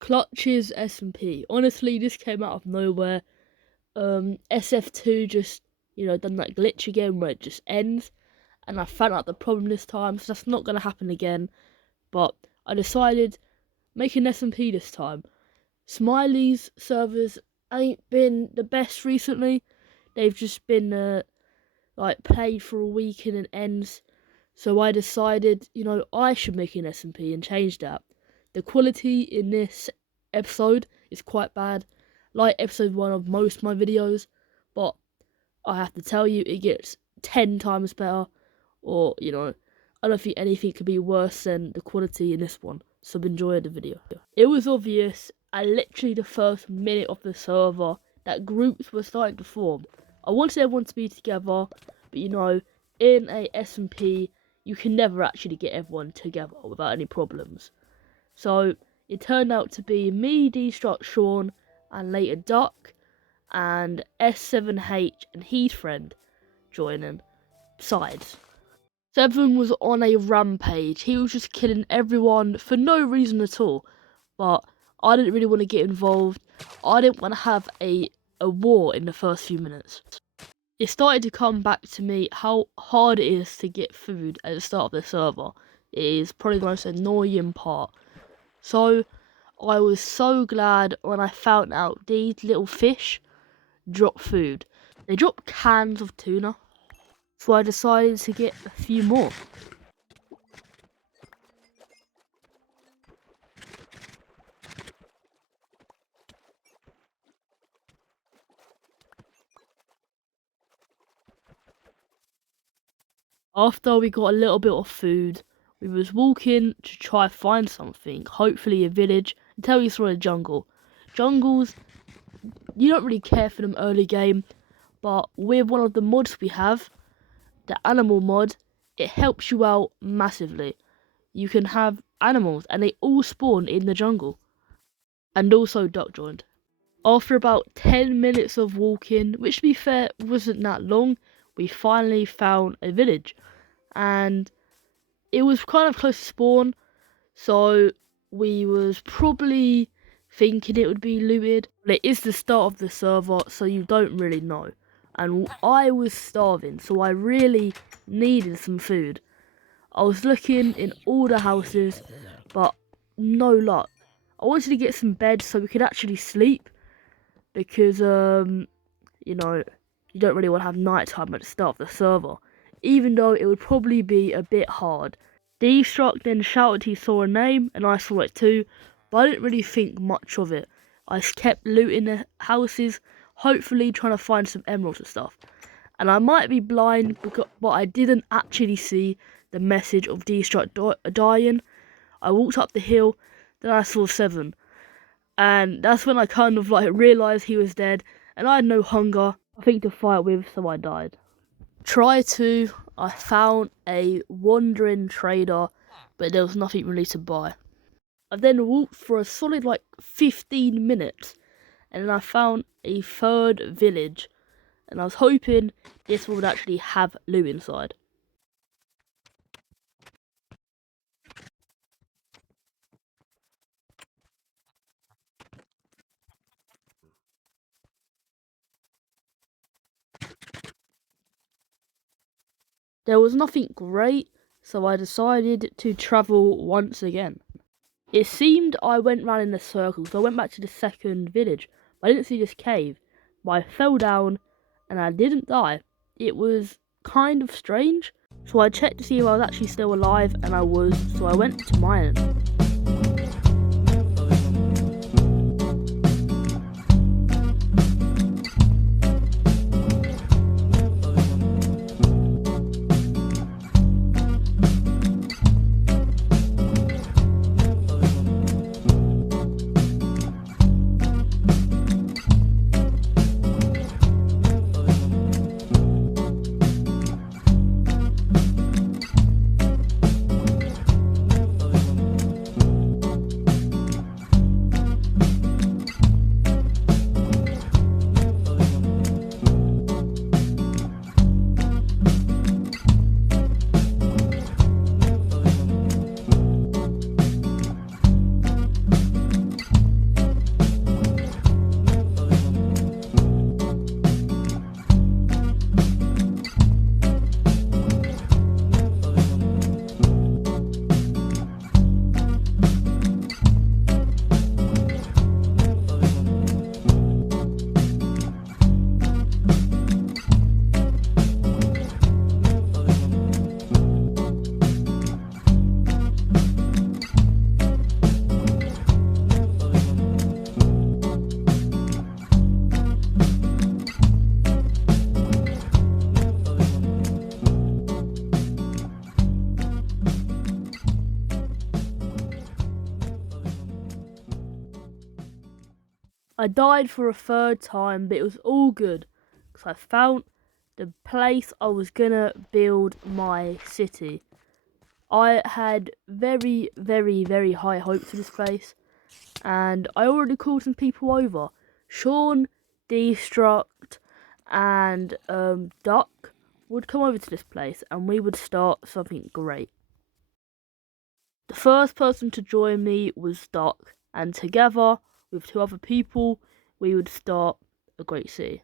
C1utches SMP. Honestly, this came out of nowhere. SF2 just, done that glitch again where it just ends. And I found out the problem this time, so that's not going to happen again. But I decided, make an SMP this time. Smiley's servers ain't been the best recently. They've just been, played for a week and it ends. So I decided, I should make an SMP and change that. The quality in this episode is quite bad, like episode 1 of most of my videos, but I have to tell you, it gets 10 times better, or, I don't think anything could be worse than the quality in this one, so enjoy the video. It was obvious at literally the first minute of the server that groups were starting to form. I wanted everyone to be together, but in a SMP, you can never actually get everyone together without any problems. So it turned out to be me, Destruct, Sean, and later Duck, and S1xE1 and his friend joining sides. 7 was on a rampage. He was just killing everyone for no reason at all. But I didn't really want to get involved. I didn't want to have a war in the first few minutes. It started to come back to me how hard it is to get food at the start of the server. It is probably the most annoying part. So I was so glad when I found out these little fish drop food. They drop cans of tuna. So I decided to get a few more. After we got a little bit of food, we was walking to try find something, hopefully a village, until we saw a jungle. Jungles, you don't really care for them early game, but with one of the mods we have, the animal mod, it helps you out massively. You can have animals and they all spawn in the jungle. And also Duck joined. After about 10 minutes of walking, which to be fair wasn't that long, we finally found a village. And it was kind of close to spawn, so we was probably thinking it would be looted. But it is the start of the server, so you don't really know. And I was starving, so I really needed some food. I was looking in all the houses, but no luck. I wanted to get some beds so we could actually sleep, because you don't really want to have nighttime at the start of the server, even though it would probably be a bit hard. Destruct then shouted he saw a name, and I saw it too, but I didn't really think much of it. I just kept looting the houses, hopefully trying to find some emeralds and stuff. And I might be blind, but I didn't actually see the message of Destruct dying. I walked up the hill, then I saw 7. And that's when I kind of realised he was dead, and I had no hunger, I think, to fight with, so I died. Try 2, I found a wandering trader, but there was nothing really to buy. I then walked for a solid 15 minutes, and then I found a 3rd village, and I was hoping this one would actually have loot inside. There was nothing great, so I decided to travel once again. It seemed I went round in a circle, so I went back to the 2nd village. I didn't see this cave, but I fell down and I didn't die. It was kind of strange, so I checked to see if I was actually still alive, and I was, so I went to mining. I died for a third time, but it was all good because I found the place I was gonna build my city. I had very, very, very high hopes for this place, and I already called some people over. Sean, Destruct, and Duck would come over to this place, and we would start something great. The first person to join me was Duck, and together with two other people, we would start a great city.